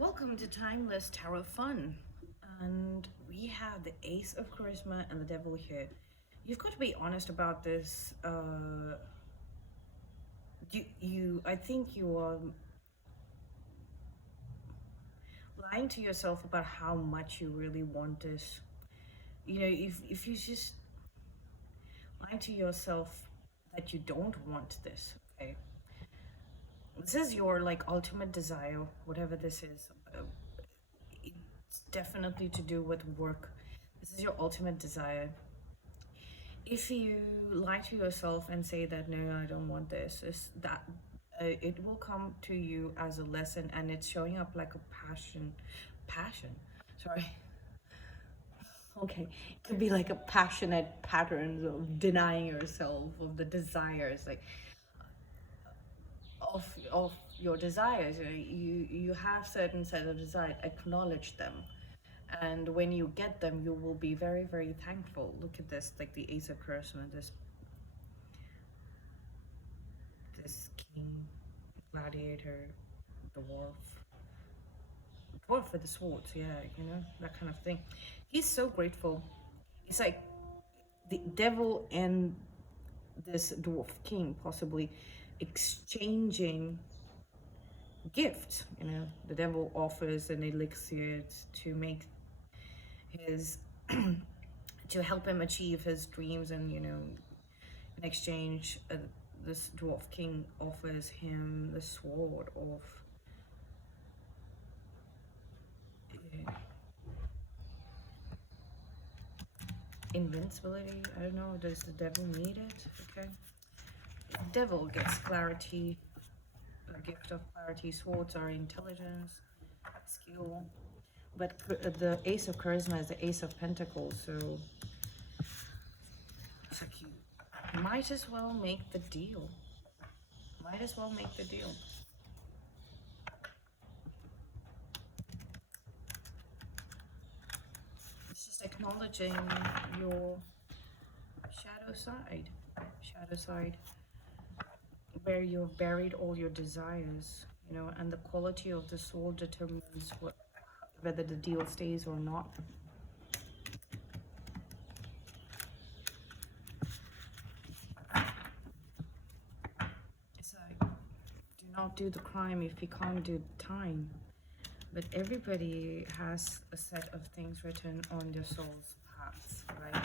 Welcome to Timeless Tarot Fun. And we have the Ace of Charisma and the Devil here. You've got to be honest about this. I think you are lying to yourself about how much you really want this. You know, if you just lie to yourself that you don't want this, okay? This is your like ultimate desire, whatever this is. It's definitely to do with work. This is your ultimate desire. If you lie to yourself and say that no, I don't want this, is that it will come to you as a lesson, and it's showing up like a passion. Sorry. Okay, it could be like a passionate patterns of denying yourself of the desires, like of your desires. You have certain set of desires. Acknowledge them, and when you get them, you will be very, very thankful. Look at this, like the Ace of Charisma, this king, gladiator, dwarf with the swords, yeah, you know, that kind of thing. He's so grateful. It's like the devil and this dwarf king possibly exchanging gifts. You know, the devil offers an elixir to make his to help him achieve his dreams, and you know, in exchange, this dwarf king offers him the sword of invincibility. I don't know, does the devil need it? Okay, the devil gets clarity, a gift of clarity. Swords are intelligence, skill, but the Ace of Charisma is the Ace of Pentacles, so it's like you might as well make the deal. Might as well make the deal. It's just acknowledging your shadow side, where you've buried all your desires, you know, and the quality of the soul determines whether the deal stays or not. It's like, do not do the crime if you can't do time. But everybody has a set of things written on their soul's paths, right?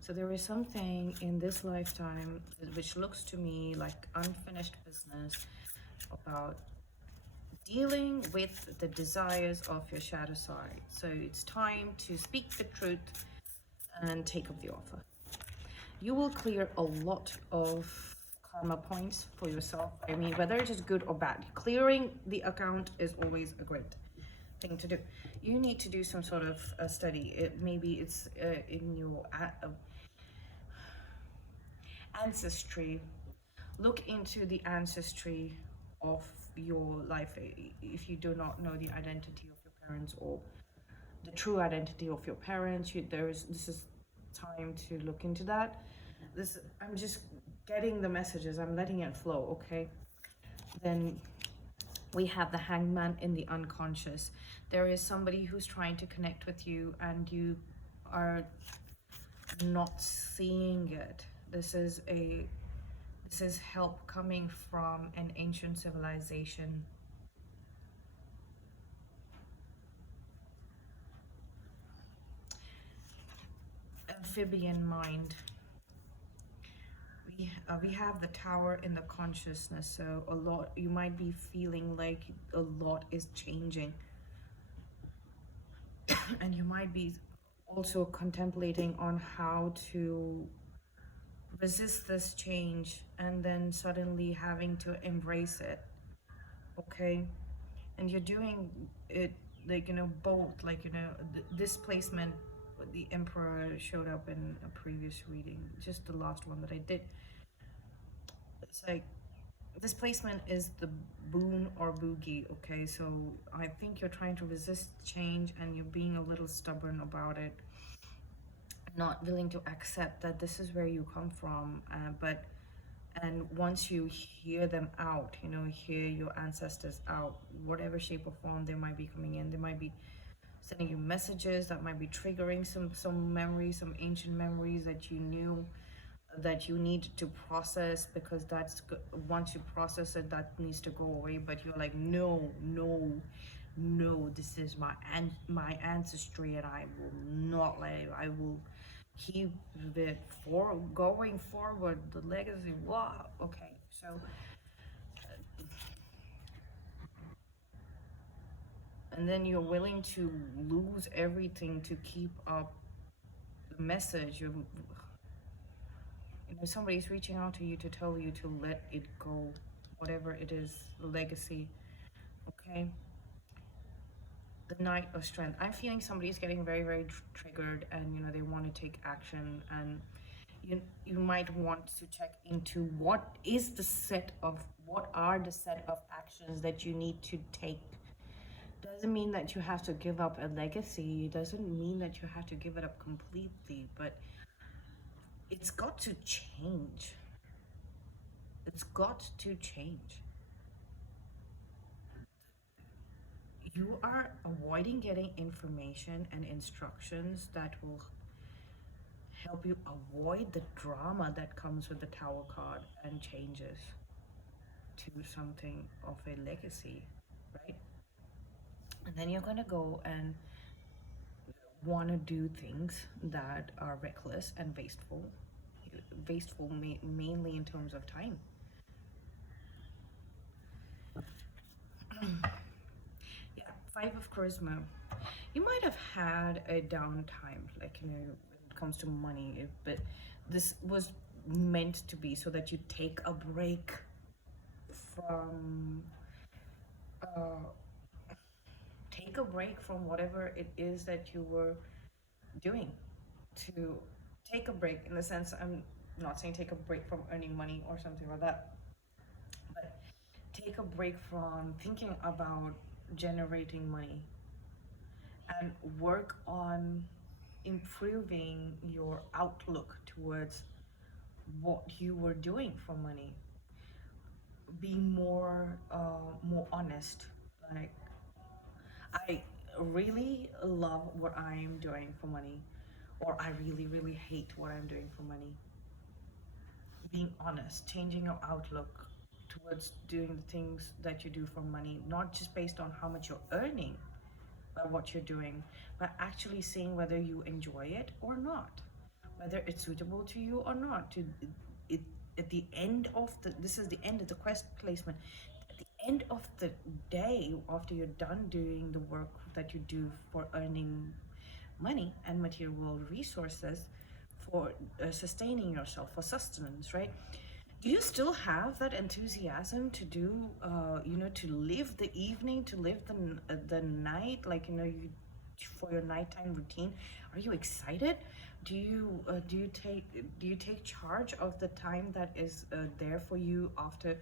So there is something in this lifetime which looks to me like unfinished business about dealing with the desires of your shadow side. So it's time to speak the truth and take up the offer. You will clear a lot of karma points for yourself. I mean, whether it is good or bad, clearing the account is always a great thing to do. You need to do some sort of study. Maybe it's in your ancestry. Look into the ancestry of your life if you do not know the identity of your parents, or the true identity of your parents. This is time to look into that. I'm just getting the messages, I'm letting it flow. Okay, then we have the Hangman in the unconscious. There is somebody who's trying to connect with you and you are not seeing it. This is help coming from an ancient civilization. Amphibian mind. We have the Tower in the consciousness, so you might be feeling like a lot is changing. And you might be also contemplating on how to resist this change, and then suddenly having to embrace it. Okay, and you're doing it like, you know, both, like, you know, this placement, the Emperor showed up in a previous reading, just the last one that I did. It's like this placement is the boon or boogie. Okay, so I think you're trying to resist change and you're being a little stubborn about it, not willing to accept that this is where you come from, but And once you hear them out, hear your ancestors out, whatever shape or form they might be coming in, they might be sending you messages that might be triggering some memories, some ancient memories that you knew that you need to process, because once you process it, that needs to go away. But you're like, no, no, no, this is my ancestry, and I will not let it. I will keep it for going forward, the legacy. Wow. Okay, so and then you're willing to lose everything to keep up the message. Somebody's reaching out to you to tell you to let it go, whatever it is, legacy. Okay, the Knight of Strength. I'm feeling somebody's getting very, very triggered, and they want to take action, and you might want to check into what are the set of actions that you need to take. Doesn't mean that you have to give up a legacy. Doesn't mean that you have to give it up completely, but it's got to change. It's got to change. You are avoiding getting information and instructions that will help you avoid the drama that comes with the Tower card and changes to something of a legacy, right? And then you're going to go and want to do things that are reckless and wasteful mainly in terms of time. Yeah, 5 of Charisma. You might have had a downtime, like, when it comes to money, but this was meant to be so that you take a break from whatever it is that you were doing. To take a break, in the sense, I'm not saying take a break from earning money or something like that, but take a break from thinking about generating money and work on improving your outlook towards what you were doing for money, being more honest. Like, I really love what I'm doing for money, or I really, really hate what I'm doing for money. Being honest, changing your outlook towards doing the things that you do for money, not just based on how much you're earning by what you're doing, but actually seeing whether you enjoy it or not, whether it's suitable to you or not. It at the end of this is the end of the quest placement. At the end of the day, after you're done doing the work that you do for earning money and material resources, for sustaining yourself, for sustenance, right? Do you still have that enthusiasm to do, to live the evening, to live the night, like, for your nighttime routine? Are you excited? Do you take charge of the time that is there for you after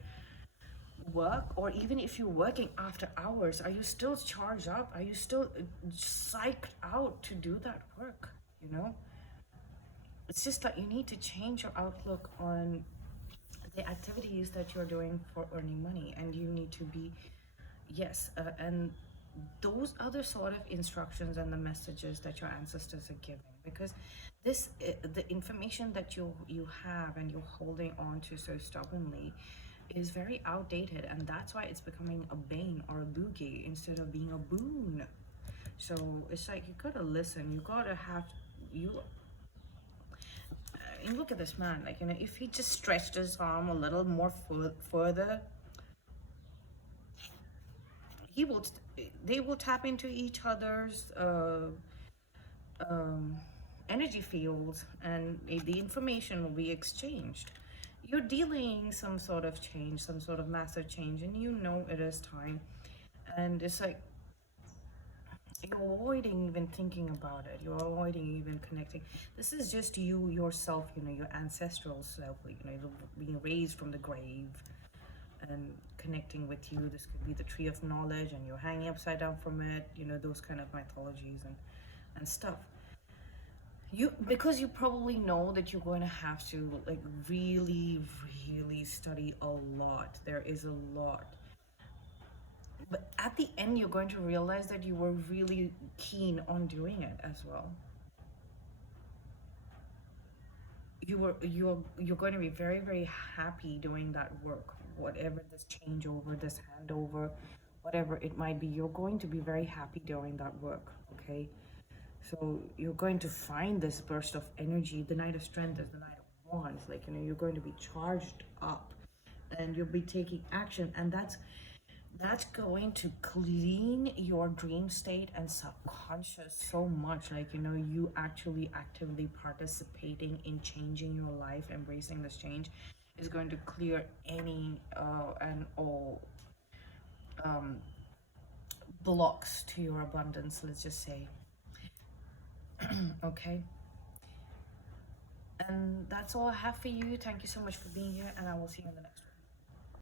work, or even if you're working after hours? Are you still charged up? Are you still psyched out to do that work? It's just that you need to change your outlook on the activities that you're doing for earning money, and you need to be, yes, and those other sort of instructions and the messages that your ancestors are giving, because the information that you have and you're holding on to so stubbornly is very outdated, and that's why it's becoming a bane or a boogie instead of being a boon. So it's like, you gotta listen, you gotta have you and look at this man, like, if he just stretched his arm a little more further, he will they will tap into each other's um, energy fields, and the information will be exchanged. You're dealing some sort of change, some sort of massive change, and it is time. And it's like, you're avoiding even thinking about it. You're avoiding even connecting. This is just you yourself, your ancestral self, being raised from the grave and connecting with you. This could be the tree of knowledge, and you're hanging upside down from it. Those kind of mythologies and stuff. because you probably know that you're going to have to like really, really study a lot. There is a lot. But at the end, you're going to realize that you were really keen on doing it as well. You're going to be very, very happy doing that work, whatever this changeover, this handover, whatever it might be. You're going to be very happy doing that work. Okay, so you're going to find this burst of energy. The Knight of Strength is the Knight of Wands. Like, you're going to be charged up, and you'll be taking action, and that's going to clean your dream state and subconscious so much. Like, you actually actively participating in changing your life, embracing this change is going to clear any and all blocks to your abundance, let's just say. Okay, and that's all I have for you. Thank you so much for being here, and I will see you in the next one.